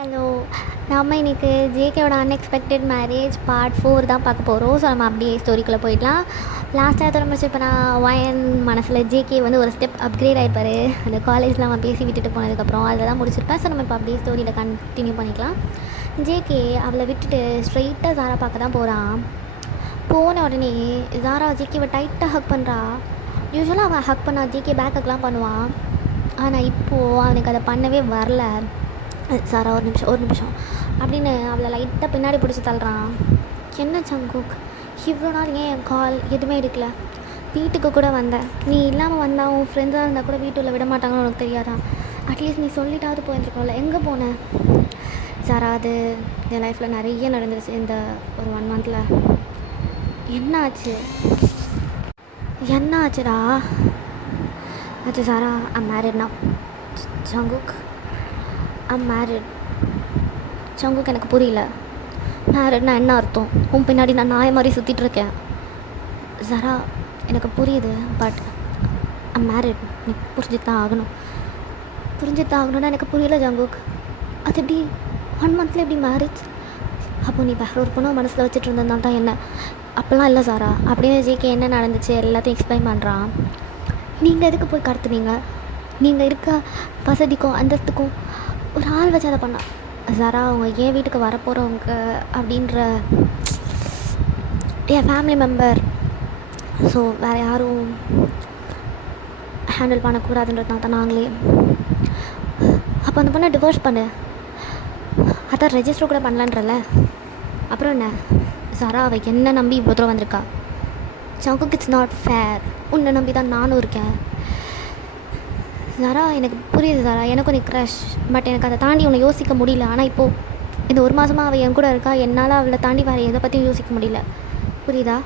Hello. நம்ம இன்றைக்கி ஜேகேவோட unexpected marriage part 4 தான் பார்க்க போகிறோம். ஸோ நம்ம அப்படியே ஸ்டோரிக்குள்ளே போயிடலாம். லாஸ்ட்டாக தொடர்ந்து இப்போ நான் வயன் மனசில் ஜேகே வந்து ஒரு ஸ்டெப் அப்கிரேட் ஆகிருப்பார். அந்த காலேஜில் அவன் பேசி விட்டுட்டு போனதுக்கப்புறம் அதில் தான் முடிச்சிருப்பேன். ஸோ நம்ம இப்போ அப்படியே ஸ்டோரியில் கண்டினியூ பண்ணிக்கலாம். ஜேகே அவளை விட்டுட்டு ஸ்ட்ரெயிட்டாக ஜாரா பார்க்க தான் போகிறான். போன உடனே ஜாரா ஜேகேவை டைட்டாக ஹக் பண்ணுறா. யூஸ்வலாக அவன் ஹக் பண்ணா ஜேகே பேக் ஹக்லாம் பண்ணுவான். ஆனால் இப்போது அவனுக்கு அதை பண்ணவே வரல. சாரா ஒரு நிமிஷம் அப்படின்னு அவளை லைட்டாக பின்னாடி பிடிச்சி தள்ளுறான். என்ன சங்குக், இவ்வளோ நாள் ஏன் என் கால் எதுவுமே எடுக்கல? வீட்டுக்கு கூட வந்தேன், நீ இல்லாமல் வந்தால் உன் ஃப்ரெண்ட்ஸாக இருந்தால் கூட வீட்டுள்ள விட மாட்டாங்கன்னு உனக்கு தெரியாதான்? அட்லீஸ்ட் நீ சொல்லிட்டாவது போயிருந்துருக்கோம்ல, எங்கே போனேன்? சாரா, அது என் லைஃப்பில் நிறைய நடந்துருச்சு இந்த ஒரு 1 மந்தில். என்ன ஆச்சுடா? அது சாரா, ஐம் மேரிட் நவ். சங்குக், ஐம் மேரிட். சங்குக்கு எனக்கு புரியல, மேரிட்னா என்ன அர்த்தம்? உன் பின்னாடி நான் நாய் மாதிரி சுற்றிட்டுருக்கேன். ஜரா, எனக்கு புரியுது, பட் ஐம் மேரிட். நீ புரிஞ்சு தான் ஆகணும்னா எனக்கு புரியல ஜங்குக். அது எப்படி 1 மந்தில் எப்படி மேரேஜ்? அப்போ நீ வேறு ஒரு பொண்ணு மனசில் வச்சுட்டு இருந்ததுனால தான் என்ன? அப்படிலாம் இல்லை சாரா அப்படின்னு ஜேகே என்ன நடந்துச்சு எல்லாத்தையும் எக்ஸ்பிளைன் பண்ணுறான். நீங்கள் எதுக்கு போய் கடத்துனீங்க? நீங்கள் இருக்க வசதிக்கும் அந்தஸ்துக்கும் ஒரு ஆள் வச்சு அதை பண்ணா. சாரா, அவங்க ஏன் வீட்டுக்கு வரப்போகிறவங்க அப்படின்ற என் ஃபேமிலி மெம்பர். ஸோ வேறு யாரும் ஹேண்டில் பண்ணக்கூடாதுன்றதுனால தான் நாங்களே. அப்போ அந்த பொண்ணை டிவோர்ஸ் பண்ணு. அதான் ரெஜிஸ்டர் கூட பண்ணலான்றல. அப்புறம் என்ன சாரா, அவள் என்ன நம்பி இவ்வளோ தூரம் வந்திருக்கா. சங்குக்கு இட்ஸ் நாட் ஃபேர். உன்னை நம்பி தான் நானும் இருக்கேன். சாரா, எனக்கு புரியுது சாரா, எனக்கும் நீ க்ரஷ். பட் எனக்கு அதை தாண்டி உன்னை யோசிக்க முடியல. ஆனால் இப்போது இந்த 1 மாதமாக அவள் என் கூட இருக்கா. என்னால் அவளை தாண்டி வேறு எதை பற்றியும் யோசிக்க முடியல. புரியுதா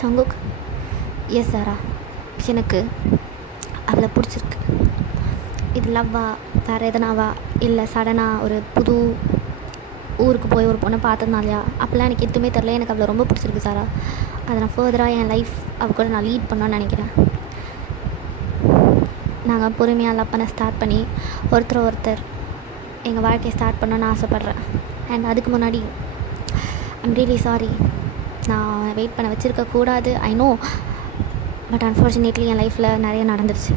சங்குக்? எஸ் சாரா, எனக்கு அவளை பிடிச்சிருக்கு. இது லவ்வா, வேறு எதனாவா, இல்லை சடனாக ஒரு புது ஊருக்கு போய் ஒரு பொண்ணை பார்த்ததுனாலையா? அப்போல்லாம் எனக்கு எதுவுமே தெரில. எனக்கு அவளை ரொம்ப பிடிச்சிருக்கு சாரா. அதை நான் ஃபர்தராக என் லைஃப் அவள் கூட நான் லீட் பண்ணணும்னு நினைக்கிறேன். நாங்கள் பொறுமையாக லவ் பண்ண ஸ்டார்ட் பண்ணி ஒருத்தர் எங்கள் வாழ்க்கையை ஸ்டார்ட் பண்ணணும்னு ஆசைப்பட்றேன். அண்ட் அதுக்கு முன்னாடி ஐம் ரியலி சாரி, நான் வெயிட் பண்ண வச்சுருக்கக்கூடாது. ஐ நோ, பட் அன்ஃபார்ச்சுனேட்லி என் லைஃப்பில் நிறைய நடந்துருச்சு.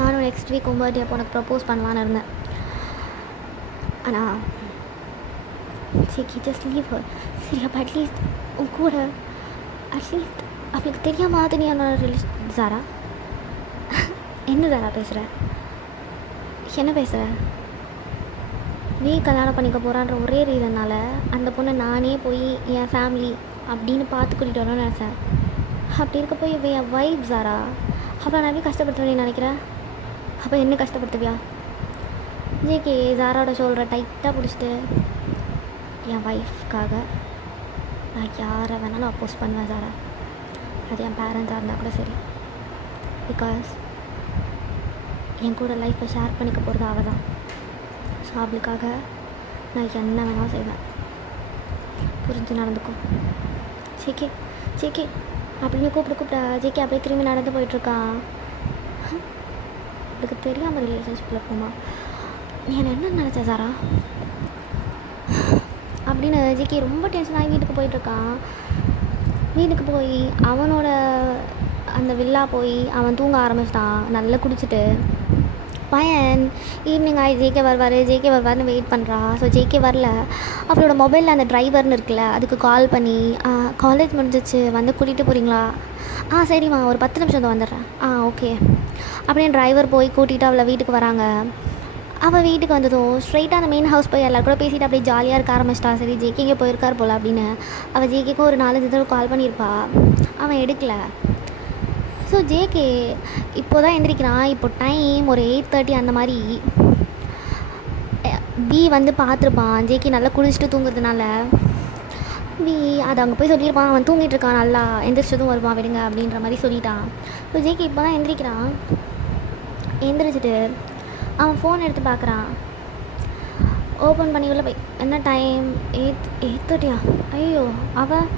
நானும் நெக்ஸ்ட் வீக் உங்கள் உனக்கு ப்ரப்போஸ் பண்ணலான்னு இருந்தேன். ஆனால் சரி, ஜஸ்ட் லீவ் ஹர். சரி, அப்போ அட்லீஸ்ட் உன் கூட அட்லீஸ்ட் அவளுக்கு தெரியாமல் நீ என்னோட சாரா. என்ன சாரா பேசுகிற? என்ன பேசுகிற? நீ கல்யாணம் பண்ணிக்க போகிறான்ற ஒரே ரீசன்னால் அந்த பொண்ணை நானே போய் என் ஃபேமிலி அப்படின்னு பார்த்து கூட்டிகிட்டு வரணும்னு நினச்சேன். அப்படி இருக்க போய் என் வைஃப் சாரா, அவளை நான் கஷ்டப்படுத்துவேன்னு நினைக்கிறேன். அப்போ என்ன கஷ்டப்படுத்துவியா? ஜேகே சாராவோட ஷோல்டரை டைட்டாக பிடிச்சிட்டு, என் ஒய்ஃப்காக நான் யாரை வேணாலும் அப்போஸ் பண்ணுவேன் சாரா. அது என் பேரண்ட்ஸாக இருந்தால் கூட சரி. பிகாஸ் என் கூட லைஃப்பை ஷேர் பண்ணிக்க போகிறது அவள் தான். ஸோ அவளுக்காக நான் என்ன வேணாலும் செய்வேன். புரிஞ்சு நடந்துக்கும். ஜேகே அப்படின்னு கூப்பிட ஜேகே அப்படியே திரும்பி நடந்து போயிட்டுருக்கான். அவளுக்கு தெரியாமல் ரிலேஷன்ஷிப்பில் போமா? நீ என்ன நினச்ச சாரா அப்படின்னு ஜேகே ரொம்ப டென்ஷனாகி வீட்டுக்கு போயிட்டுருக்கான். வீட்டுக்கு போய் அவனோட அந்த வில்லா போய் அவன் தூங்க ஆரம்பிச்சிட்டான் நல்லா குடிச்சிட்டு. பையன் ஈவினிங் ஆகி ஜேகே வருவார்னு வெயிட் பண்ணுறா. ஸோ ஜேகே வரல. அவளோட மொபைலில் அந்த டிரைவர்னு இருக்குல்ல, அதுக்கு கால் பண்ணி காலேஜ் முடிஞ்சிச்சு, வந்து கூட்டிகிட்டு போகிறீங்களா? சரிம்மா, ஒரு 10 நிமிஷம் வந்துடுறேன். ஓகே அப்படின்னு டிரைவர் போய் கூட்டிகிட்டு அவளை வீட்டுக்கு வராங்க. அவள் வீட்டுக்கு வந்ததும் ஸ்ட்ரைட்டாக அந்த மெயின் ஹவுஸ் போய் எல்லாரும் கூட பேசிவிட்டு அப்படியே ஜாலியாக இருக்க ஆரம்பிச்சிட்டா. சரி, ஜேகே இங்கே போயிருக்கார் போல் அப்படின்னு. அவள் ஜேகேக்கும் ஒரு 4-5 தடவை கால் பண்ணியிருப்பா. அவன் எடுக்கலை. ஸோ ஜேகே இப்போ தான் எந்திரிக்கிறான். இப்போ டைம் ஒரு 8:30 அந்த மாதிரி. பி வந்து பார்த்துருப்பான் ஜேகே நல்லா குளிச்சுட்டு தூங்குறதுனால. பி அதை அங்கே போய் சொல்லியிருப்பான், அவன் தூங்கிட்டு இருக்கான், நல்லா எந்திரிச்சதும் வருவான் விடுங்க அப்படின்ற மாதிரி சொல்லிட்டான். ஸோ ஜேகே இப்போ தான் எந்திரிக்கிறான். எந்திரிச்சிட்டு அவன் ஃபோன் எடுத்து பார்க்குறான். ஓப்பன் பண்ணி உள்ள போய் என்ன டைம் 8:30. ஐயோ, அவள்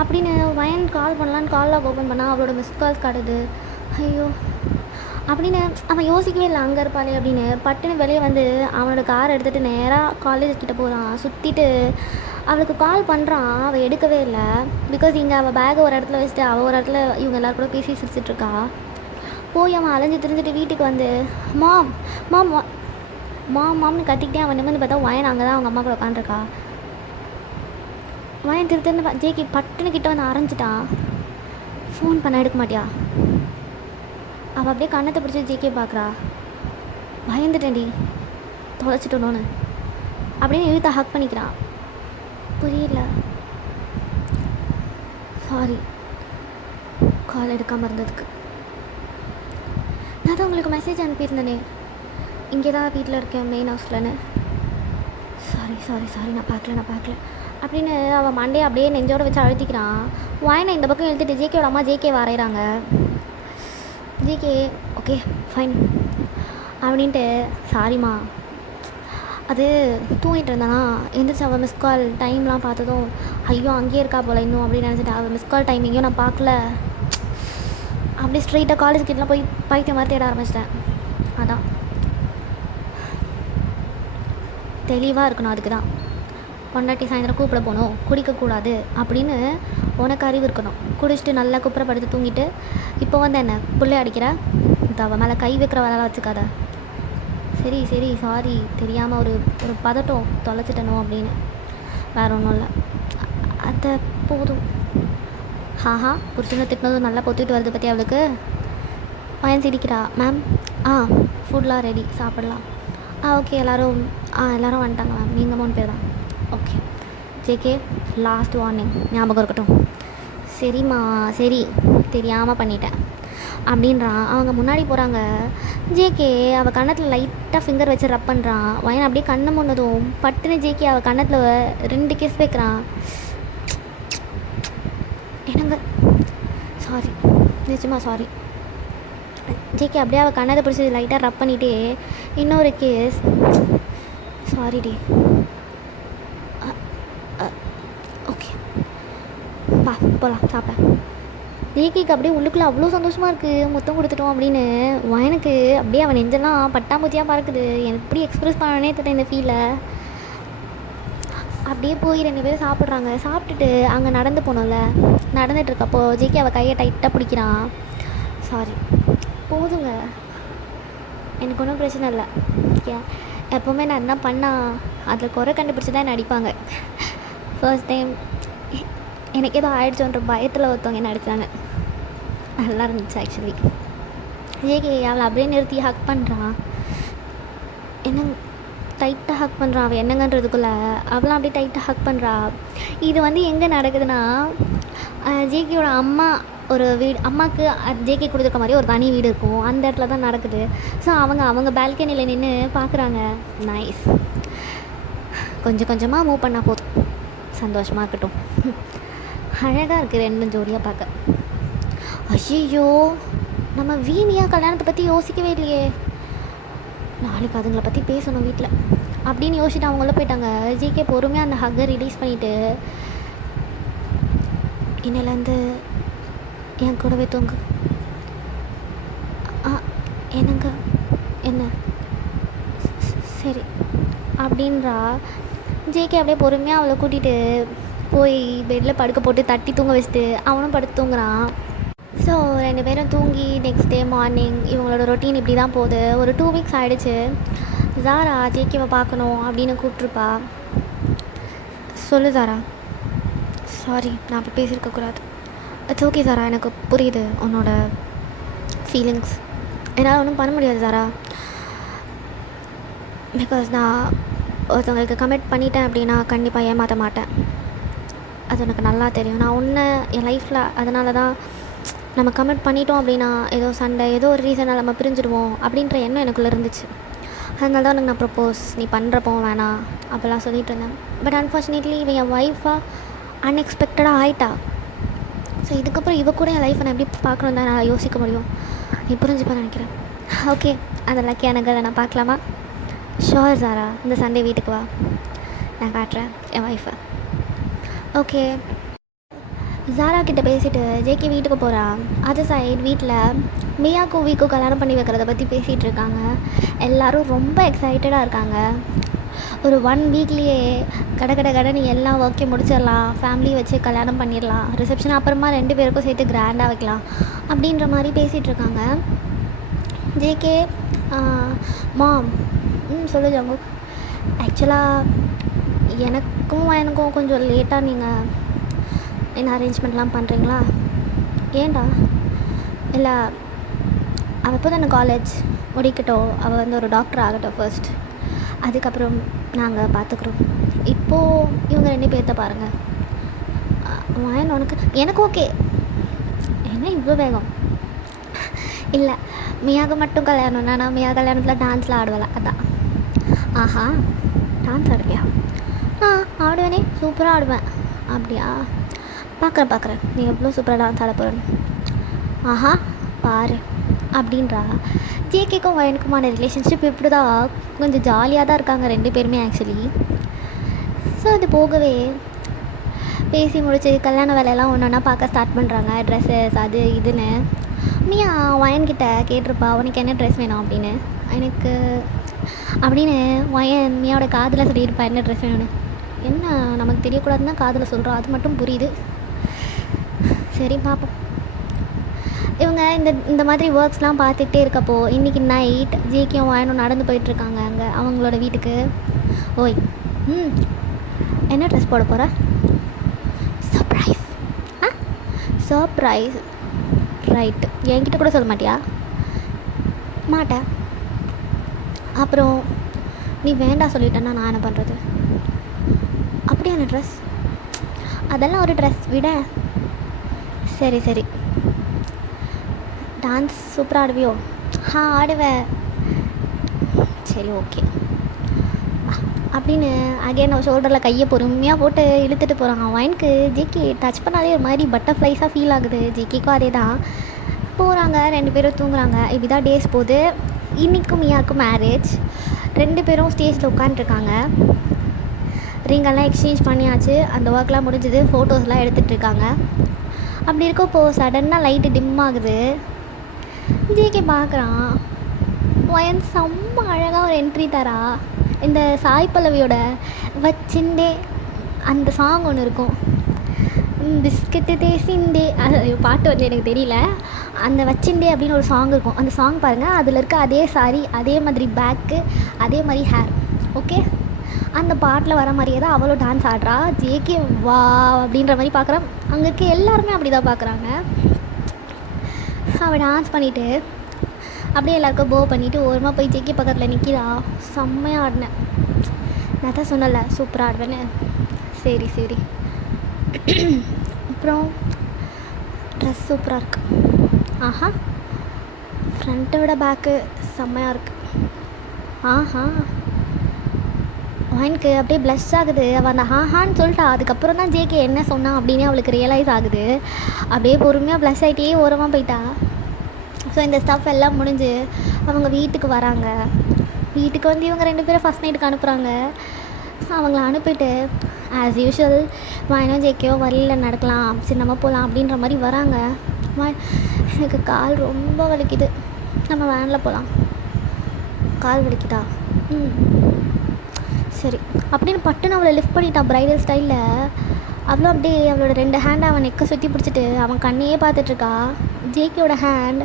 அப்படின்னு வயன் கால் பண்ணலான்னு கால் லாக் ஓப்பன் பண்ணால் அவளோட மிஸ் கால்ஸ் காட்டுது. ஐயோ, அப்படின்னு அவன் யோசிக்கவே இல்லை அங்கே இருப்பாளே அப்படின்னு. பட்டுன்னு வெளியே வந்து அவனோட கார் எடுத்துகிட்டு நேராக காலேஜ் கிட்டே போகிறான். சுற்றிட்டு அவளுக்கு கால் பண்ணுறான், அவள் எடுக்கவே இல்லை. பிகாஸ் இங்கே அவள் பேக்கை ஒரு இடத்துல வச்சுட்டு அவள் ஒரு இடத்துல இவங்க எல்லோரும் கூட பேசி சிரிச்சிட்ருக்கா. போய் அவன் அலைஞ்சு திரிஞ்சுட்டு வீட்டுக்கு வந்து மாம் மாம் மாம் மாம்னு கத்திக்கிட்டே அவன் நிமிர்ந்து பார்த்தா வயன் அங்கே தான் அவங்க அம்மா கூட உட்காந்துருக்கா. வயன் திருத்திருந்து ஜேகே பட்டுன்னு கிட்ட வந்து அரைஞ்சிட்டான். ஃபோன் பண்ண எடுக்க மாட்டியா? அவள் அப்படியே கண்ணத்தை பிடிச்சி ஜேகே பார்க்குறா. பயந்துட்டேன்டி, தொலைச்சிட்டோன்னு அப்படின்னு இழுத்த ஹக் பண்ணிக்கிறான். புரியல, சாரி கால் எடுக்காமல் இருந்ததுக்கு. நான் தான் உங்களுக்கு மெசேஜ் அனுப்பியிருந்தேனே, இங்கே தான் வீட்டில் இருக்கேன் மெயின் ஹவுஸ்லன்னு. சாரி சாரி சாரி நான் பார்க்கல அப்படின்னு அவள் மண்டையை அப்படியே நெஞ்சோடு வச்சு அழுத்திக்கிறான். வாயினை இந்த பக்கம் எழுத்துட்டு ஜேகேவோட அம்மா ஜேகே வரைகிறாங்க. ஜேகே ஓகே ஃபைன் அப்படின்ட்டு சாரிம்மா, அது தூங்கிட்டு இருந்தானா எந்திரிச்சு அவள் மிஸ் கால் டைம்லாம் பார்த்ததும் ஐயோ அங்கேயே இருக்கா போல் இன்னும் அப்படின்னு நினச்சிட்டு அவள் மிஸ் கால் டைமிங்கும் நான் பார்க்கல. அப்படியே ஸ்ட்ரெயிட்டாக காலேஜ் கிட்டலாம் போய் பைத்தியம் மாதிரி தேட ஆரம்பிச்சிட்டேன். அதான் தெளிவாக இருக்கணும். அதுக்கு தான் பொண்டாட்டி சாயந்தரம் கூப்பிட போகணும், குடிக்கக்கூடாது அப்படின்னு உனக்கு அறிவு இருக்கணும். குடிச்சிட்டு நல்லா குப்புறப்படுத்து தூங்கிட்டு இப்போ வந்து என்ன புள்ளை அடிக்கிற, இந்த அவள் மேலே கை வைக்கிற வேலை வச்சுக்காத. சரி சரி சாரி, தெரியாமல் ஒரு பதட்டம் தொலைச்சிட்டனோ அப்படின்னு. வேறு ஒன்றும் இல்லை, அதை போதும். ஹாஹா புருஷனை திட்டினதும் நல்லா பொத்திட்டு வருது பற்றி அவளுக்கு. பையன் சிரிக்கிறா. மேம் ஃபுட்லாம் ரெடி, சாப்பிட்லாம். ஓகே எல்லோரும் வந்துட்டாங்க மேம், நீங்கள் 3 பேர் தான். ஓகே ஜேகே லாஸ்ட் வார்னிங் ஞாபகம் இருக்கட்டும். சரிம்மா சரி, தெரியாமல் பண்ணிட்டேன் அப்படின்றான். அவங்க முன்னாடி போகிறாங்க. ஜேகே அவள் கன்னத்தில் லைட்டாக ஃபிங்கர் வச்சு ரப் பண்ணுறான். வயன் அப்படியே கண்ணை முன்னதும் பட்டுன்னு ஜேகே அவள் கன்னத்தில் 2 கிஸ் வைக்கிறான். என்னங்க சாரி, நிஜமா சாரி. ஜேகே அப்படியே அவள் கண்ணத்தை பிடிச்சி லைட்டாக ரப் பண்ணிகிட்டே இன்னொரு கேஸ். சாரிடி. ஓகே வா போகலாம் சாப்பிட. ஜேகேக்கு அப்படியே உள்ளுக்குள்ளே அவ்வளோ சந்தோஷமாக இருக்குது, மொத்தம் கொடுத்துட்டோம் அப்படின்னு. வயனுக்கு அப்படியே அவன் நெஞ்செல்லாம் பட்டாம்பூச்சியாக பறக்குது. எனக்கு எப்படி எக்ஸ்ப்ரெஸ் பண்ணனே தெரியல இந்த ஃபீலை. அப்படியே போய் 2 பேரும் சாப்பிட்றாங்க. சாப்பிட்டுட்டு அங்கே நடந்து போனோம்ல, நடந்துகிட்ருக்கப்போ ஜேகே அவள் கையை டைட்டாக பிடிக்கிறான். சாரி போதுங்க, எனக்கு ஒன்றும் பிரச்சனை இல்லை. ஓகே எப்போவுமே நான் என்ன பண்ணால் அதில் குறை கண்டுபிடிச்சி தான் என்ன அடிப்பாங்க. ஃபர்ஸ்ட் டைம் எனக்கு ஏதோ ஆயிடுச்சோன்ற பயத்தில் ஒருத்தவங்க என்ன அடித்தாங்க. நல்லா இருந்துச்சு ஆக்சுவலி. ஜேகே அவளை அப்படியே நிறுத்தி ஹக் பண்ணுறான். என்ன டைட்டாக ஹக் பண்ணுறான். அவள் என்னங்கன்றதுக்குள்ளே அவளாம் அப்படியே டைட்டாக ஹக் பண்ணுறா. இது வந்து எங்கே நடக்குதுன்னா, ஜேகேயோட அம்மா ஒரு வீடு, அம்மாவுக்கு ஜேகே கொடுத்துருக்க மாதிரி ஒரு தனி வீடு இருக்கும், அந்த இடத்துல தான் நடக்குது. ஸோ அவங்க பால்கனியில் நின்று பார்க்குறாங்க. நைஸ், கொஞ்சம் கொஞ்சமாக மூவ் பண்ணால் போதும், சந்தோஷமாக இருக்கட்டும். அழகாக இருக்குது 2 ஜோடியாக பார்க்க. ஐயோ நம்ம வீணியா கல்யாணத்தை பற்றி யோசிக்கவே இல்லையே, நாளைக்கு அதுங்களை பற்றி பேசணும் வீட்டில் அப்படின்னு யோசிச்சுட்டு அவங்கள போயிட்டாங்க. ஜேகே பொறுமையாக அந்த ஹக்கை ரிலீஸ் பண்ணிவிட்டு இன்னிலேருந்து என் கூடவே தூங்கு. என்னங்க என்ன சரி அப்படின்றா. ஜேகே அப்படியே பொறுமையாக அவளை கூட்டிகிட்டு போய் பெட்டில் படுக்க போட்டு தட்டி தூங்க வச்சுட்டு அவனும் படுத்து தூங்குறான். ஸோ 2 பேரும் தூங்கி நெக்ஸ்ட் டே மார்னிங் இவங்களோட ரொட்டீன் இப்படி தான் போகுது. ஒரு 2 வீக்ஸ் ஆகிடுச்சு. ஜாரா ஜேகேவை பார்க்கணும் அப்படின்னு கூப்பிட்ருப்பா. சொல்லு ஜாரா. சாரி நான் அப்படி பேசியிருக்கக்கூடாது. இட்ஸ் ஓகே ஜாரா, எனக்கு புரியுது உன்னோட ஃபீலிங்ஸ். என்னால் ஒன்றும் பண்ண முடியாது ஜாரா, பிகாஸ் நான் ஒருத்தவங்களுக்கு கமிட் பண்ணிட்டேன் அப்படின்னா கண்டிப்பாக ஏமாற்ற மாட்டேன். அது எனக்கு நல்லா தெரியும். நான் ஒன்று என் லைஃப்பில் அதனால தான் நம்ம கமிட் பண்ணிட்டோம் அப்படின்னா ஏதோ சண்டை ஏதோ ஒரு ரீசனால் நம்ம பிரிஞ்சுடுவோம் அப்படின்ற எண்ணம் எனக்குள்ளே இருந்துச்சு. அதனால தான் உனக்கு நான் ப்ரப்போஸ் நீ பண்ணுறப்போ வேணாம் அப்படிலாம் சொல்லிகிட்டு இருந்தேன். பட் அன்ஃபார்ச்சுனேட்லி இவன் என் ஒய்ஃபாக அன்எக்ஸ்பெக்டடாக ஆகிட்டா. ஸோ இதுக்கப்புறம் இவ கூட என் லைஃப்பை நான் எப்படி பார்க்கணும் தான் நான் யோசிக்க முடியும். நீ புரிஞ்சுப்பான்னு நினைக்கிறேன். ஓகே அந்த லக்கியான கேர்ளை நான் பார்க்கலாமா? ஷோர் ஜாரா, இந்த சண்டே வீட்டுக்கு வா, நான் காட்டுறேன் என் ஒய்ஃபை. ஓகே ஜாரா கிட்ட பேசிட்டு ஜேகே வீட்டுக்கு போகிறான். அது சைடு வீட்டில் மியாக்கும் வீக்கும் கல்யாணம் பண்ணி வைக்கிறத பற்றி பேசிகிட்டு இருக்காங்க. எல்லோரும் ரொம்ப எக்ஸைட்டடாக இருக்காங்க. ஒரு 1 வீக்லேயே கடன்னு எல்லா ஒர்க்கையும் முடிச்சிடலாம், ஃபேமிலி வச்சு கல்யாணம் பண்ணிடலாம், ரிசப்ஷன் அப்புறமா 2 பேருக்கும் சேர்த்து கிராண்டாக வைக்கலாம் அப்படின்ற மாதிரி பேசிகிட்டு இருக்காங்க. ஜேகே மாம் சொல்லு ஜங்கு. ஆக்சுவலாக எனக்கும் கொஞ்சம் லேட்டாக நீங்கள் என்ன அரேஞ்ச்மெண்ட்லாம் பண்ணுறீங்களா? ஏன்டா? இல்லை, அவள் இப்போ தானே காலேஜ் முடிக்கட்டும், அவள் வந்து ஒரு டாக்டர் ஆகட்டும் ஃபர்ஸ்ட், அதுக்கப்புறம் நாங்கள் பார்த்துக்குறோம். இப்போது இவங்க 2 பேர்த்த பாருங்கள். வாயன் எனக்கு ஓகே. என்ன இவ்வளோ வேகம்? இல்லை, மியாவுக்கு மட்டும் கல்யாணம்னா நான் மியா கல்யாணத்தில் டான்ஸில் ஆடுவல, அதான். ஆஹா, டான்ஸ் ஆடுவியா? ஆடுவேனே, சூப்பராக ஆடுவேன். அப்படியா? பார்க்குறேன் நீ எவ்வளோ சூப்பராக டான்ஸ் ஆட போகிறேன்னு. ஆஹா பாரு அப்படின்றா. ஜேகேக்கும் வயனுக்குமான ரிலேஷன்ஷிப் இப்படி தான் கொஞ்சம் ஜாலியாக தான் இருக்காங்க 2 பேருமே ஆக்சுவலி. ஸோ அது போகவே பேசி முடிச்சு கல்யாண வேலையெல்லாம் ஒன்றா பார்க்க ஸ்டார்ட் பண்ணுறாங்க. ட்ரெஸ்ஸஸ் அது இதுன்னு. மியா வயன்கிட்ட கேட்டிருப்பா, உனக்கு என்ன ட்ரெஸ் வேணும் அப்படின்னு. எனக்கு அப்படின்னு வயன் மியாவோட காதில் சொல்லியிருப்பா என்ன ட்ரெஸ் வேணும்னு. என்ன நமக்கு தெரியக்கூடாதுன்னு தான் காதில் சொல்கிறோம், அது மட்டும் புரியுது. சரி பார்ப்போம். இவங்க இந்த மாதிரி ஒர்க்ஸ்லாம் பார்த்துக்கிட்டே இருக்கப்போ இன்றைக்கி நைட் ஜேகேயும் வயனும் நடந்து போயிட்டுருக்காங்க அங்கே அவங்களோட வீட்டுக்கு. ஓய் என்ன ட்ரெஸ் போட போகிற? சர்ப்ரைஸ். Surprise right. என்கிட்ட கூட சொல்ல மாட்டியா? மாட்டேன். அப்புறம் நீ வேண்டாம் சொல்லிட்டேன்னா நான் என்ன பண்ணுறது? அப்படியான ட்ரெஸ்? அதெல்லாம் ஒரு ட்ரெஸ் விட. சரி டான்ஸ் சூப்பராக ஆடுவியோ? ஆடுவேன். சரி ஓகே அப்படின்னு அகைன் அவன் ஷோல்டரில் கையை பொறுமையாக போட்டு இழுத்துட்டு போகிறான். அவனுக்கு ஜேகே டச் பண்ணாலே ஒரு மாதிரி பட்டர்ஃப்ளைஸாக ஃபீல் ஆகுது. ஜேகேக்கும் அதே தான். போகிறாங்க, 2 பேரும் தூங்குறாங்க. இப்படி தான் டேஸ் போகுது. இன்றைக்கும் மியாவுக்கும் மேரேஜ். 2 பேரும் ஸ்டேஜில் உட்காந்துருக்காங்க. ரிங்கெல்லாம் எக்ஸ்சேஞ்ச் பண்ணியாச்சு, அந்த ஒர்க்லாம் முடிஞ்சது. ஃபோட்டோஸ்லாம் எடுத்துகிட்டு இருக்காங்க. அப்படி இருக்கப்போ சடன்னாக லைட்டு டிம் ஆகுது. ஜேகே பார்க்குறான், வயன் செம்ம அழகாக ஒரு என்ட்ரி தரா. இந்த சாய் பல்லவியோட வச்சிண்டே அந்த சாங் ஒன்று இருக்கும், பிஸ்கெட்டு தேசிண்டே, அது பாட்டு வந்து எனக்கு தெரியல. அந்த வச்சிண்டே அப்படின்னு ஒரு சாங் இருக்கும். அந்த சாங் பாருங்கள், அதில் இருக்க அதே சாரி, அதே மாதிரி பேக்கு, அதே மாதிரி ஹேர். ஓகே, அந்த பாட்டில் வர மாதிரியே தான் அவளும் டான்ஸ் ஆடுறா. ஜேகே வா அப்படின்ற மாதிரி பார்க்குறான். அங்கே இருக்க எல்லாருமே அப்படி தான் பார்க்குறாங்க. அவள் டான்ஸ் பண்ணிவிட்டு அப்படியே எல்லாருக்கும் போ பண்ணிவிட்டு ஓரமாக போய் ஜேகே பக்கத்தில் நிற்கிறா. செம்மையாக ஆடினேன், நான் தான் சொன்னல சூப்பராக ஆடுவேன்னு. சரி அப்புறம் ட்ரெஸ் சூப்பராக இருக்கு. ஆஹா, ஃப்ரண்ட்டை விட பேக்கு செம்மையாக இருக்குது. ஆஹா, அவனுக்கு அப்படியே ப்ளஷ் ஆகுது. அவள் அந்த ஹாஹான்னு சொல்லிட்டா. அதுக்கப்புறம் தான் ஜேகே என்ன சொன்னான் அப்படின்னு அவளுக்கு ரியலைஸ் ஆகுது. அப்படியே பொறுமையாக ப்ளஷ் ஆகிட்டே ஓரமாக போயிட்டா. ஸோ இந்த ஸ்டஃப் எல்லாம் முடிஞ்சு அவங்க வீட்டுக்கு வராங்க. வீட்டுக்கு வந்து இவங்க 2 பேரும் ஃபஸ்ட் நைட்டுக்கு அனுப்புகிறாங்க. அவங்கள அனுப்பிட்டு ஆஸ் யூஷுவல் வயனும் ஜேகேயோ வழியில் நடக்கலாம், சரி நம்ம போகலாம் அப்படின்ற மாதிரி வராங்க. எனக்கு கால் ரொம்ப வலிக்குது, நம்ம வேனில் போகலாம். கால் வலிக்குதா? சரி அப்படின்னு பட்டுன்னு அவளை லிஃப்ட் பண்ணிட்டான் ப்ரைடல் ஸ்டைலில். அவ்வளோ அப்படியே அவளோட 2 ஹேண்டை அவன் நெக்கை சுற்றி பிடிச்சிட்டு அவன் கண்ணையே பார்த்துட்ருக்கா. ஜேகேயோட ஹேண்ட்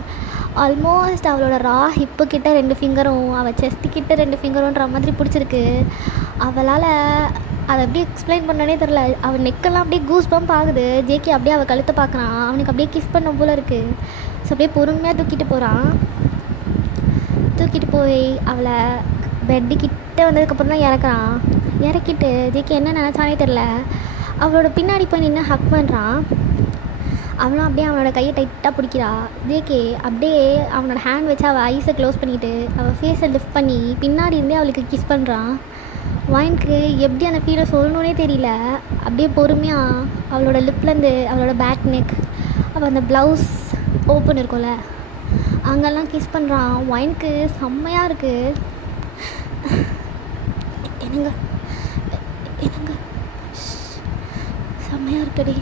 ஆல்மோஸ்ட் அவளோட ஹிப்பு கிட்ட 2 ஃபிங்கரும் அவள் செஸ்ட்டு கிட்ட 2 ஃபிங்கருன்ற மாதிரி பிடிச்சிருக்கு. அவளால் அதை அப்படியே எக்ஸ்பிளைன் பண்ணனே தெரில. அவள் நெக்கெல்லாம் அப்படியே கூஸ் பம்ப் ஆகுது. ஜேகே அப்படியே அவள் கழுத்தை பார்க்குறான். அவனுக்கு அப்படியே கிஸ் பண்ண போல இருக்குது. ஸோ அப்படியே பொறுமையாக தூக்கிட்டு போகிறான். தூக்கிட்டு போய் அவளை பெட்டுக்கிட்ட வந்ததுக்கப்புறம் தான் இறக்குறான். இறக்கிட்டு ஜேகே என்ன நினச்சானே தெரில, அவளோட பின்னாடி போய் நின்று ஹக் பண்ணுறான். அவளும் அப்படியே அவனோட கையை டைட்டாக பிடிக்கிறா. ஜேகே அப்படியே அவனோட ஹேண்ட் வச்சு அவள் ஐஸை க்ளோஸ் பண்ணிவிட்டு அவள் ஃபேஸை லிஃப்ட் பண்ணி பின்னாடி இருந்தே அவளுக்கு கிஸ் பண்ணுறான். வாயினுக்கு எப்படி அந்த ஃபீலை சொல்லணுன்னே தெரியல. அப்படியே பொறுமையாக அவளோட லிப்லேருந்து அவளோட பேக் நெக், அவள் அந்த ப்ளவுஸ் ஓப்பன் இருக்கும்ல அங்கெல்லாம் கிஸ் பண்ணுறான். வாயினுக்கு செம்மையாக இருக்குது. என்னங்க செம்மையாக இருக்குடி.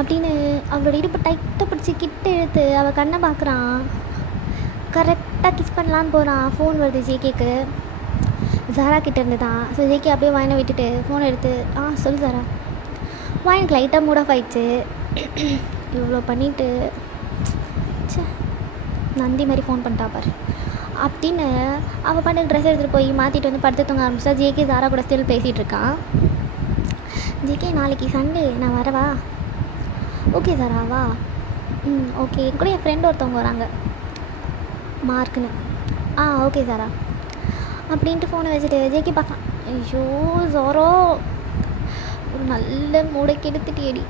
அப்படின்னு அவளோட இடுப்பு டைட்டாக பிடிச்சி கிட்ட இழுத்து அவள் கண்ணை பார்க்குறான். கரெக்டாக கிஸ் பண்ணலான்னு போகிறான். ஃபோன் வருது ஜேகேக்கு, ஜாரா கிட்டே இருந்து தான். ஸோ ஜேகே அப்படியே வாயினை விட்டுட்டு ஃபோன் எடுத்து சொல்லு ஜாரா. வாயினுக்கு லைட்டாக மூட் ஆஃப் ஆயிடுச்சு. இவ்வளோ பண்ணிவிட்டு நந்தி மாதிரி ஃபோன் பண்ணிட்டா பாரு அப்படின்னு அவள் பாட்டுக்கு ட்ரெஸ் எடுத்துகிட்டு போய் மாற்றிட்டு வந்து படுத்து தூங்க ஆரம்பிச்சா. ஜேகே ஜாரா கூட ஸ்டில் பேசிகிட்டு இருக்கான். ஜேகே நாளைக்கு சண்டே நான் வரவா? ஓகே ஜாரா வா. ஓகே. என் கூட என் ஃப்ரெண்ட் ஒருத்தவங்க வராங்க மார்க்குன்னு. ஓகே ஜாரா அப்படின்ட்டு ஃபோனை வச்சுட்டு ஜேகே பார்க்கலாம். ஐயோ ஜாரோ ஒரு நல்ல மூடை கெடுத்துட்டேடி,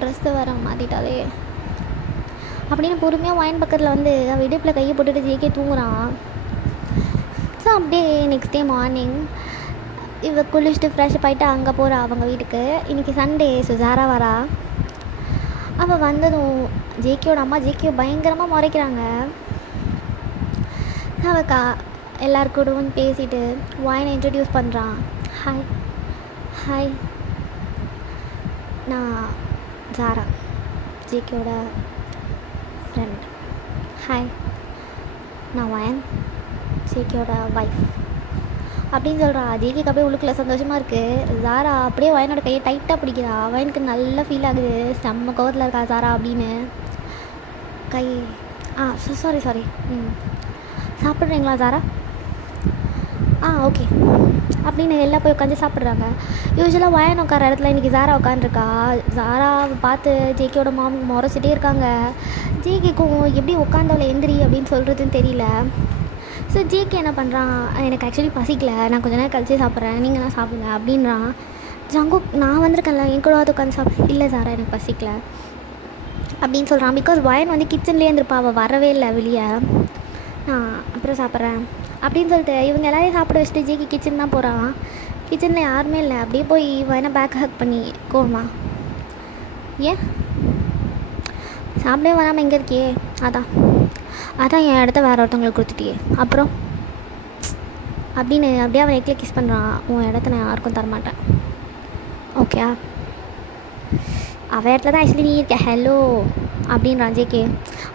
ட்ரெஸ்ஸை வர மாற்றிட்டாலே அப்படின்னு பொறுமையாக வாயின் பக்கத்தில் வந்து அவள் இடுப்பில் கையை போட்டுட்டு ஜேகே தூங்குறான். ஸோ அப்படியே நெக்ஸ்ட் டே மார்னிங் இவ குளிச்சுட்டு ஃப்ரெஷ்அப் ஆகிட்டு அங்கே போகிறா அவங்க வீட்டுக்கு. இன்றைக்கி சண்டே. ஸோ ஜாரா வரா. அவள் வந்ததும் ஜேகேயோட அம்மா ஜேகே பயங்கரமாக முறைக்கிறாங்க. அவள் எல்லாருக்கூடவும் பேசிட்டு வாயினை இன்ட்ரடியூஸ் பண்ணுறான். ஹாய் ஹாய், நான் ஜாரா, ஜேகேயோட ஃப்ரெண்ட். ஹாய், நான் வயன், ஜேகேயோட ஒய்ஃப் அப்படின்னு சொல்கிறா. ஜேகேக்கு அப்படியே உள்ளுக்குள்ள சந்தோஷமாக இருக்குது. ஜாரா அப்படியே வயனோட கையை டைட்டாக பிடிக்கிறா. வயனுக்கு நல்லா ஃபீல் ஆகுது, செம்ம கோவத்தில் இருக்கா ஜாரா அப்படின்னு. கை சாரி சாப்பிட்றீங்களா ஜாரா? ஓகே அப்படின்னு எல்லாம் போய் உட்காந்து சாப்பிட்றாங்க. யூஸ்வலாக வயன் உட்கார இடத்துல இன்றைக்கி ஜாரா உட்காந்துருக்கா. ஜாரா பார்த்து ஜேகேயோட மாமுக்கு முறைச்சிட்டே இருக்காங்க. ஜேகேக்கும் எப்படி உட்காந்தவளை எந்திரி அப்படின்னு சொல்கிறதுன்னு தெரியல. ஸோ ஜேகே என்ன பண்ணுறான், எனக்கு ஆக்சுவலி பசிக்கல, நான் கொஞ்ச நேரம் கழிச்சு சாப்பிட்றேன், நீங்களாம் சாப்பிடுங்க அப்படின்றான். ஜங்குக் நான் வந்திருக்கேன்ல என் கூட உட்காந்து சாப்பிட. இல்லை ஜாரா எனக்கு பசிக்கல அப்படின்னு சொல்கிறான். பிகாஸ் வயன் வந்து கிச்சன்லேயே இருந்திருப்பா, அவள் வரவே இல்லை வெளியே. நான் அப்புறம் சாப்பிட்றேன் அப்படின்னு சொல்லிட்டு இவங்க எல்லாரையும் சாப்பிட வச்சுட்டு ஜேகே கிச்சன் தான் போகிறான். கிச்சனில் யாருமே இல்லை. அப்படியே போய் வயனை பேக் ஹக் பண்ணி கோமா, ஏன் சாப்பிடவே வராமல் எங்கே இருக்கியே? அதான் என் இடத்த வேறு ஒருத்தவங்களுக்கு கொடுத்துட்டியே அப்புறம் அப்படின்னு அப்படியே அவன் நெக்கில் கிஸ் பண்ணுறான். உன் இடத்த நான் யாருக்கும் தரமாட்டேன், ஓகே? அவள் இடத்துல தான் ஆக்சுவலி நீ இருக்க. ஹலோ அப்படின்றான் ஜேகே.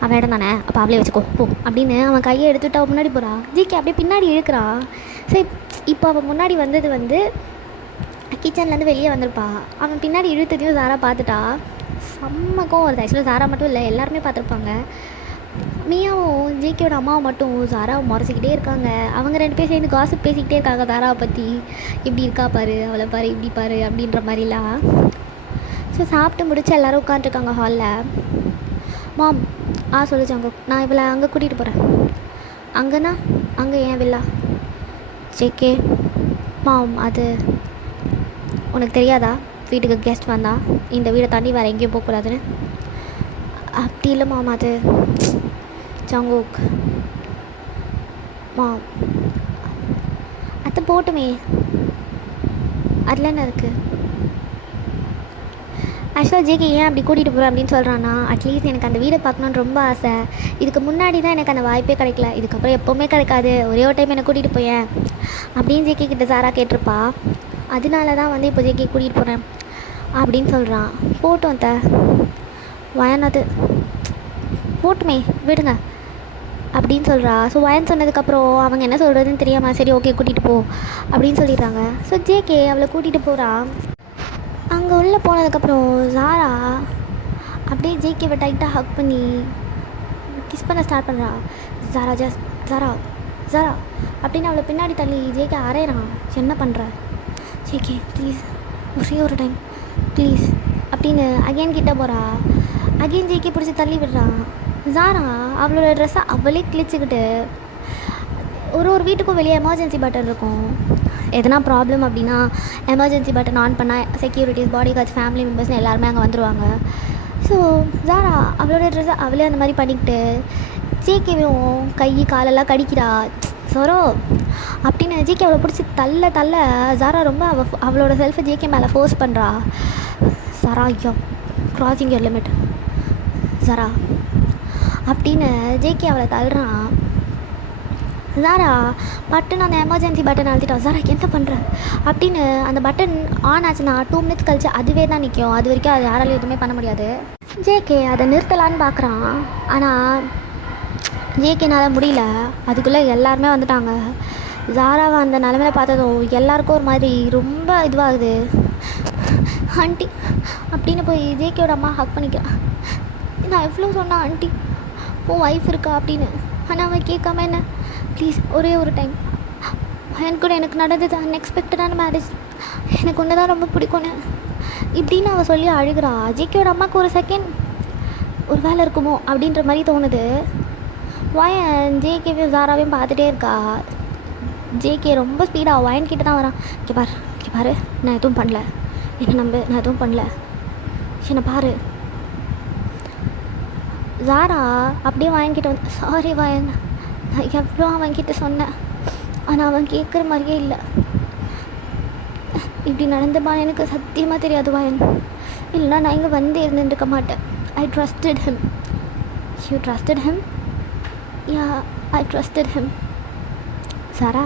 அவன் இடம் தானே, அப்போ அவளே வச்சுக்கோ போ அப்படின்னு அவன் கையை எடுத்துகிட்டு அவள் முன்னாடி போகிறா. ஜேகே அப்படியே பின்னாடி இழுக்கிறான். சரி, இப்போ அவள் முன்னாடி வந்தது வந்து கிச்சன்லேருந்து வெளியே வந்திருப்பா. அவன் பின்னாடி இழுத்ததையும் ஜாரா பார்த்துட்டா. செம்மக்கும் வருது. ஆக்சுவலாக ஜாரா மட்டும் இல்லை, எல்லாருமே பார்த்துருப்பாங்க. மியாவும் ஜேகேயோட அம்மாவை மட்டும் ஜாராவை முறைச்சிக்கிட்டே இருக்காங்க. அவங்க ரெண்டு பேர் சேர்ந்து காசிப் பேசிக்கிட்டே இருக்காங்க ஜாராவை பற்றி. இப்படி இருக்கா பாரு, அவளை பாரு, இப்படி பாரு அப்படின்ற மாதிரிலாம். ஸோ சாப்பிட்டு முடிச்சு எல்லோரும் உட்காந்துருக்காங்க ஹாலில். மாம் சொல்லிச்சாங்க, நான் இவளை அங்கே கூட்டிகிட்டு போகிறேன். அங்கேனா அங்கே ஏன் வில்லா? ஜேகே மாம், அது உனக்கு தெரியாதா வீட்டுக்கு கெஸ்ட் வந்தா இந்த வீடை தாண்டி வேறு எங்கேயும் போகக்கூடாதுன்னு? அப்படி இல்லை மாம், அது ஜங்குக் மாம். அது போட்டுமே, அதில் என்ன இருக்குது? ஆக்சுவலாக ஜேகே ஏன் அப்படி கூட்டிகிட்டு போகிறேன் அப்படின்னு சொல்கிறான்னா, அட்லீஸ்ட் எனக்கு அந்த வீடை பார்க்கணுன்னு ரொம்ப ஆசை. இதுக்கு முன்னாடி தான் எனக்கு அந்த வாய்ப்பே கிடைக்கல, இதுக்கப்புறம் எப்போவுமே கிடைக்காது, ஒரே ஒரு டைம் என்னை கூட்டிகிட்டு போயேன் அப்படின்னு ஜேகே கிட்ட ஜாரா கேட்டிருப்பா. அதனால தான் வந்து இப்போ ஜேகே கூட்டிகிட்டு போகிறேன் அப்படின்னு சொல்கிறான். போட்டோம் வயனாது போட்டுமே விடுங்க அப்படின்னு சொல்கிறா. ஸோ வயன் சொன்னதுக்கப்புறம் அவங்க என்ன சொல்கிறதுன்னு தெரியாமல் சரி ஓகே கூட்டிகிட்டு போ அப்படின்னு சொல்லிடுறாங்க. ஸோ ஜேகே அவளை கூட்டிகிட்டு போகிறான். அங்கே உள்ளே போனதுக்கப்புறம் ஜாரா அப்படியே ஜேகேவை டைட்டாக ஹக் பண்ணி கிஸ் பண்ண ஸ்டார்ட் பண்ணுறா. ஜாரா ஜாரா அப்படின்னு அவளை பின்னாடி தள்ளி ஜேகே அரைகிறான். என்ன பண்ணுற ஜேகே, ப்ளீஸ் ஒரே ஒரு டைம் ப்ளீஸ் அப்படின்னு அகைன் கிட்டே போகிறா. அகைன் ஜேகே பிடிச்சி தள்ளி விடுறான். ஜாரா அவளோட ட்ரெஸ்ஸை அவளே கிழிச்சிக்கிட்டு ஒரு வீட்டுக்கும் வெளியே எமர்ஜென்சி பட்டன் இருக்கும். எதனா ப்ராப்ளம் அப்படின்னா எமர்ஜென்சி பட்டன் ஆன் பண்ணால் செக்யூரிட்டிஸ், பாடி கார்ட்ஸ், ஃபேமிலி மெம்பர்ஸ்னு எல்லாருமே அங்கே வந்துடுவாங்க. ஸோ ஜாரா அவளோட ட்ரெஸ்ஸை அவளே அந்த மாதிரி பண்ணிக்கிட்டு ஜேகேவும் கை காலெல்லாம் கடிக்கிறா. சொரோ அப்படின்னு ஜேகே அவளை பிடிச்சி தள்ள ஜாரா ரொம்ப அவளோட செல்ஃபை ஜேகே மேலே ஃபோர்ஸ் பண்ணுறா. ஜாரா கிராசிங் யுவர் லிமிட் ஜாரா அப்படின்னு ஜேகே அவளை தள்ளுறான். ஜாரா பட்டன் அந்த எமர்ஜென்சி பட்டன் அழுத்திட்டா. ஜாரா என்ன பண்ணுற அப்படின்னு அந்த பட்டன் ஆன் ஆச்சுன்னா 2 minutes கழிச்சு அதுவே தான் நிற்கும். அது வரைக்கும் அது யாராலையும் எதுவுமே பண்ண முடியாது. ஜேகே அதை நிறுத்தலான்னு பார்க்குறான். ஆனால் ஜேகேனால் முடியல. அதுக்குள்ளே எல்லாருமே வந்துட்டாங்க. ஜாராவை அந்த நிலமையில பார்த்ததும் எல்லாருக்கும் ஒரு மாதிரி ரொம்ப இதுவாகுது. ஆண்டி அப்படின்னு போய் ஜேகேயோட அம்மா ஹக் பண்ணிக்கிறான். நான் எவ்வளோ சொன்னேன் ஆண்டி உன் ஒய்ஃப் இருக்கா அப்படின்னு. ஆனால் அவன் கேட்காம என்ன ப்ளீஸ் ஒரே ஒரு டைம் என் கூட எனக்கு நடந்தது அன்எக்ஸ்பெக்டடான மேரேஜ், எனக்கு ஒன்று தான் ரொம்ப பிடிக்கும்னு இப்படின்னு அவள் சொல்லி அழுகிறா. ஜேகேயோட அம்மாவுக்கு ஒரு செகண்ட் ஒரு வேலை இருக்குமோ அப்படின்ற மாதிரி தோணுது. வயன் ஜேகேவையும் ஜாராவையும் பார்த்துட்டே இருக்கா. ஜேகே ரொம்ப ஸ்பீடாக வயன் கிட்ட தான் வரான். இங்கே பாரு நான் எதுவும் பண்ணல, என்ன நம்பு, நான் எதுவும் பண்ணல, என்னை பாரு. ஜாரா அப்படியே வாங்கிட்டு வந்து சாரி வயன், நான் எவ்வளோ அவன்கிட்ட சொன்னேன் ஆனால் அவன் கேட்குற மாதிரியே இல்லை. இப்படி நடந்துப்பான்னு எனக்கு சத்தியமாக தெரியாது வயன். இல்லைனா நான் இங்கே வந்து இருந்துருக்க மாட்டேன். I trusted him. You trusted him? Yeah, I trusted him. Sara,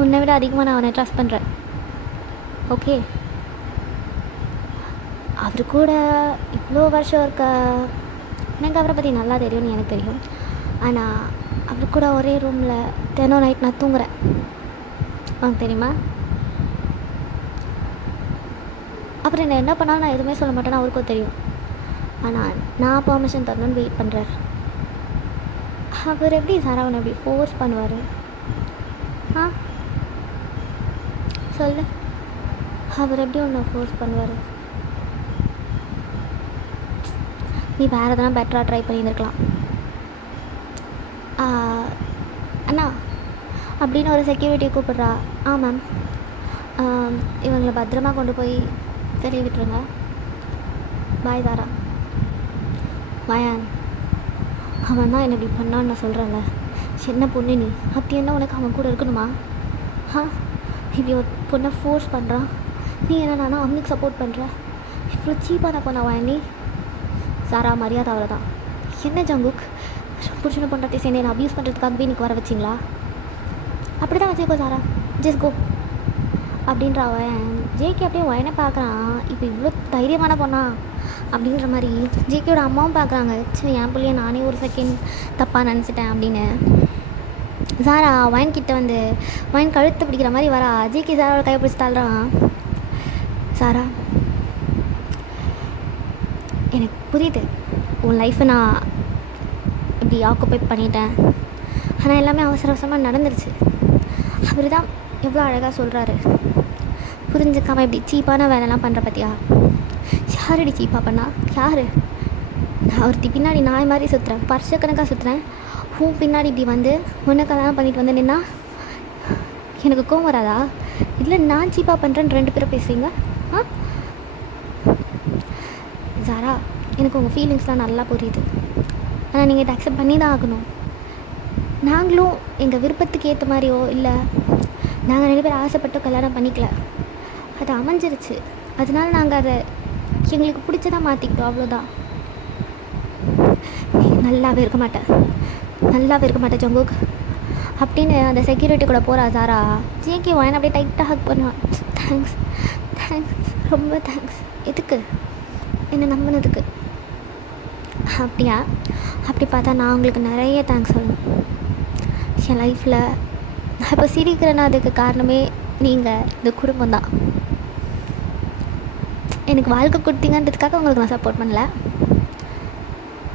உன்னை விட அதிகமாக நான் அவனை ட்ரஸ்ட் பண்ணுறேன். ஓகே, அவர் கூட இவ்வளோ வருஷம் இருக்க எனக்கு அவரை பற்றி நல்லா தெரியும்னு எனக்கு தெரியும். ஆனால் அவர் கூட ஒரே ரூமில் தினம் நைட் நான் தூங்குறேன். உனக்கு தெரியுமா? அப்புறம் என்ன பண்ணாலும் நான் எதுவுமே சொல்ல மாட்டேன்னு அவருக்கும் தெரியும். ஆனால் நான் பெர்மிஷன் தரணும்னு வெயிட் பண்ணுறார். அவர் எப்படி சார் அவனை எப்படி ஃபோர்ஸ் பண்ணுவார்? சொல்லு, அவர் எப்படி ஒன்று ஃபோர்ஸ் பண்ணுவார்? நீ வேறு எதனா பெட்டராக ட்ரை பண்ணியிருந்துருக்கலாம். அண்ணா அப்படின்னு ஒரு செக்யூரிட்டியை கூப்பிட்றா. மேம், இவங்களை பத்திரமா கொண்டு போய் தெரிய விட்டுருங்க. பாய் தாரா. வயான், அவன் தான் என்ன இப்படி பண்ணான்னு நான் சொல்கிறேன்ல. சின்ன பொண்ணு நீ, அப்படி என்ன உனக்கு அவன் கூட இருக்கணுமா? இப்படி ஒரு பொண்ணை ஃபோர்ஸ் பண்ணுறான். நீ என்னன்னா அவனுக்கு சப்போர்ட் பண்ணுற? இவ்வளோ சீப்பாக பொண்ணா வயன் நீ? சாரா, மரியாதை அவரை தான். என்ன ஜங்குக், புருஷனை பொண்டாட்டி சேர்ந்து என்னை அப்யூஸ் பண்ணுறதுக்காகவே எனக்கு வர வச்சிங்களா? அப்படி தான் வச்சுக்கோ சாரா, ஜஸ்ட் கோ அப்படின்ற அவன் ஜேகே அப்படியே வயனை பார்க்குறான். இப்போ இவ்வளோ தைரியமான பொண்ணா அப்படின்ற மாதிரி ஜேகேயோட அம்மாவும் பார்க்குறாங்க. சரி, என் பிள்ளைய நானே ஒரு செகண்ட் தப்பாக நினச்சிட்டேன் அப்படின்னு. சாரா வயன் கிட்ட வந்து வயன் கழுத்து பிடிக்கிற மாதிரி வரா. ஜேகே சாராவோட கையை பிடிச்சி தள்ளுறான். சாரா, எனக்கு புரியுது உன் லைஃப்பை நான் இப்படி ஆக்குப்பை பண்ணிட்டேன். ஆனால் எல்லாமே அவசர அவசரமாக நடந்துருச்சு. அவர் தான் எவ்வளோ அழகாக சொல்கிறாரு. புரிஞ்சுக்காமல் இப்படி சீப்பான வேலைலாம் பண்ணுற பற்றியா? யார் இப்படி சீப்பாக பண்ணா? யார்? நான் ஒருத்தி பின்னாடி நாய் மாதிரி சுற்றுறேன், வருஷக்கணக்காக சுற்றுறேன். பின்னாடி இப்படி வந்து ஒன்று கல்யாணம் பண்ணிட்டு வந்து நின்னா எனக்கு கோவம் வராதா? இல்லை நான் சீப்பாக பண்ணுறேன்னு 2 பேரும் பேசுவீங்க? சாரா, எனக்கு உங்கள் ஃபீலிங்ஸ்லாம் நல்லா புரியுது. ஆனால் நீங்கள் இதை அக்செப்ட் பண்ணி தான் ஆகணும். நாங்களும் எங்கள் விருப்பத்துக்கு ஏற்ற மாதிரியோ இல்லை நாங்கள் 2 பேர் ஆசைப்பட்டு கல்யாணம் பண்ணிக்கல, அது அமைஞ்சிருச்சு. அதனால நாங்கள் அதை எங்களுக்கு பிடிச்சதாக மாற்றிக்கிட்டோம், அவ்வளோதான். நல்லாவே இருக்க மாட்டேன் ஜங்குக் அப்படின்னு அந்த செக்யூரிட்டி கூட போகிறா சாரா. ஜேகே வாயன் அப்படியே டைட்டாக ஹக் பண்ணுவான். தேங்க்ஸ், ரொம்ப தேங்க்ஸ். எதுக்கு? என்னை நம்பினதுக்கு. அப்படியா? அப்படி பார்த்தா நான் உங்களுக்கு நிறைய தேங்க்ஸ் சொல்லணும். என் லைஃப்பில் நான் இப்போ சிரிக்கிறேன்னா அதுக்கு காரணமே நீங்கள், இந்த குடும்பம் தான். எனக்கு வாழ்க்கை கொடுத்தீங்கன்றதுக்காக உங்களுக்கு நான் சப்போர்ட் பண்ணல.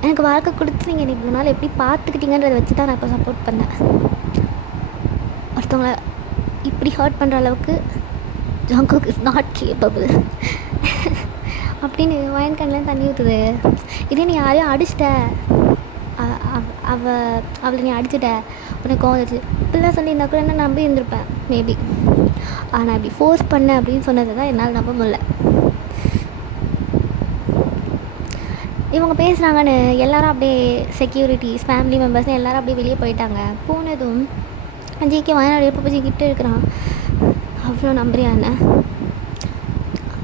எனக்கு வாழ்க்கை கொடுத்து நீங்கள் இவ்வளோ நாள் எப்படி பார்த்துக்கிட்டீங்கன்றதை வச்சு தான் நான் இப்போ சப்போர்ட் பண்ணேன். ஒருத்தவங்களை இப்படி ஹர்ட் பண்ணுற அளவுக்கு ஜங்குக் இஸ் நாட் கேப்பபிள் அப்படின்னு வயன் கண்ணில் தண்ணி ஊற்றுது. இதே நீ யாரையும் அடிச்சிட்ட, அவளை நீ அடிச்சிட்ட, உனக்கு கோவம் வந்துச்சு, இப்படிலாம் சொல்லியிருந்தா கூட என்ன நம்பி இருந்திருப்பேன் மேபி. ஆனால் இப்படி ஃபோர்ஸ் பண்ண அப்படின்னு சொன்னது தான் என்னால் நம்ப முடியல. இவங்க பேசுகிறாங்கன்னு எல்லாரும் அப்படியே செக்யூரிட்டிஸ், ஃபேமிலி மெம்பர்ஸ்னு எல்லோரும் அப்படியே வெளியே போயிட்டாங்க. போனதும் ஜிகே வயநாடு எப்போ போய் கிட்டே இருக்கிறான். அவ்வளோ நம்புறியா என்ன?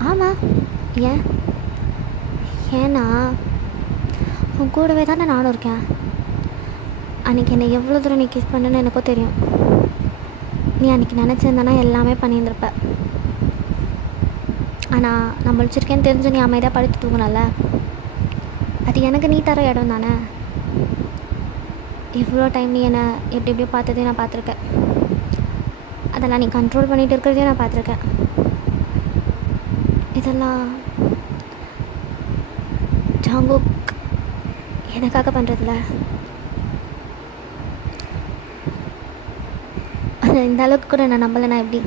ஆமாம். ஏன்னா உன் கூடவே தானே நானும் இருக்கேன். அன்றைக்கி என்னை எவ்வளோ தூரம் நீ கிஸ் பண்ணுன்னு எனக்கும் தெரியும். நீ அன்றைக்கி நினச்சிருந்தனா எல்லாமே பண்ணியிருந்திருப்ப. ஆனால் நான் முழிச்சிருக்கேன்னு தெரிஞ்சு நீ அமைதியாக படுத்து தூங்கினல, அது எனக்கு நீ தர இடம் தானே. இவ்வளோ டைம் நீ என்னை எப்படி எப்படியோ பார்த்ததையும் நான் பார்த்துருக்கேன். அதெல்லாம் நீ கண்ட்ரோல் பண்ணிகிட்டு இருக்கிறதையும் நான் பார்த்துருக்கேன். இதெல்லாம் ஜாங்குக் எனக்காக பண்ணுறதில்ல. இந்த அளவுக்கு கூட நான் நம்பலைனா எப்படி?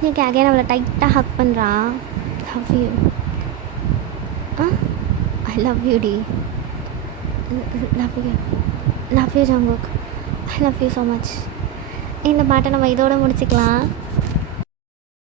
நீக்கு அகைன் அவளை டைட்டாக ஹக் பண்ணுறான். Love you. I love you டி. Love you Jungkook. I love you so much. இந்த பாட்டை நம்ம இதோடு முடிச்சுக்கலாம்.